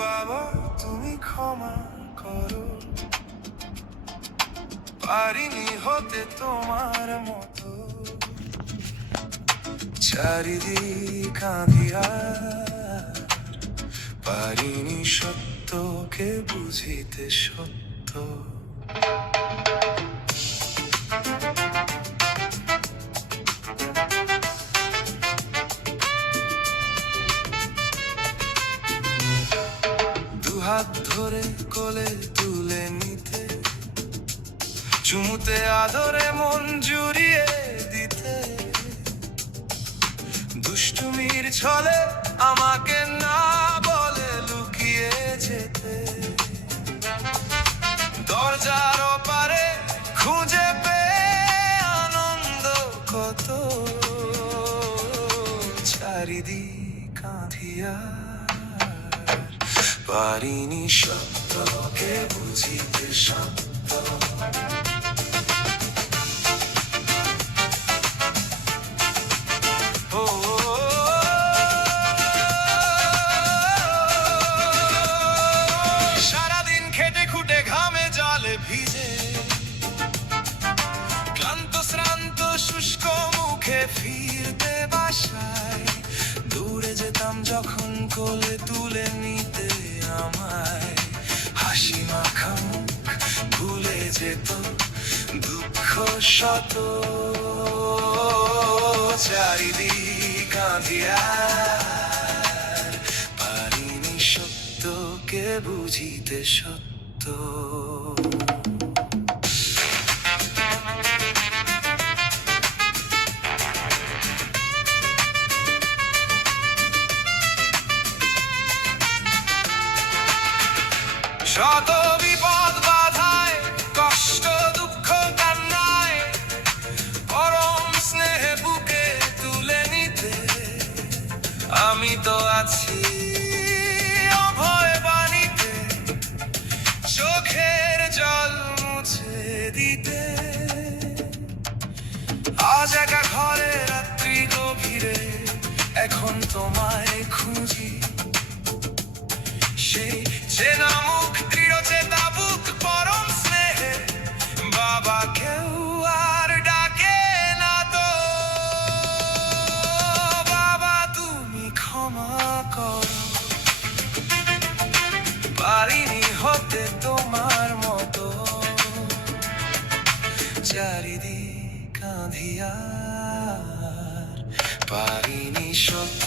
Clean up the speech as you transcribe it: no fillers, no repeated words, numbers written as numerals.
বাবা তুমি ক্ষমা করো, পারিনি হতে তোমার মতো। চারিদিক আঁধিয়ার, পারিনি সত্যকে বুঝিতে সত্য। দুহাত ধরে কোলে তুলে নিতে, চুমুতে আদরে মন জুড়িয়ে দিতে, দুষ্টুমির ছলে আমাকে না বলে লুকিয়ে যেতে, দরজার ওপারে খুঁজে পেয়ে আনন্দ কত। চারিদিক আঁধিয়ার, পারিনি সত্যকে বুঝিতে সত্য। সারাদিন খেটে খুটে ঘামে জলে ভিজে, ক্লান্ত শ্রান্ত শুষ্ক মুখে ফিরতে বাসায়, দূরে যেতাম যখন কোলে তুলে নিতে আমায়, হাসি মাখা মুখ ভুলে যেত দুঃখ শত। চারিদিক আঁধিয়ার, পারিনি সত্যকে বুঝিতে সত্য। শত বিপদ বাধায়, কষ্ট দুঃখ কান্নায়, পরম স্নেহে বুকে তুলে নিতে আমি তো আছি অভয় বাণীতে, চোখের জল মুছে দিতে। আজ একা ঘরে রাত্রি গভীরে, এখন তোমায় খুঁজি, সেই চেনা মুখ দৃঢ় চেতা বুক পরম স্নেহে, বাবা কেউ আর ডাকে না তো। বাবা তুমি ক্ষমা করো, পারিনি হতে তোমার মতো। চারিদিক আঁধিয়ার, পারিনি সত্য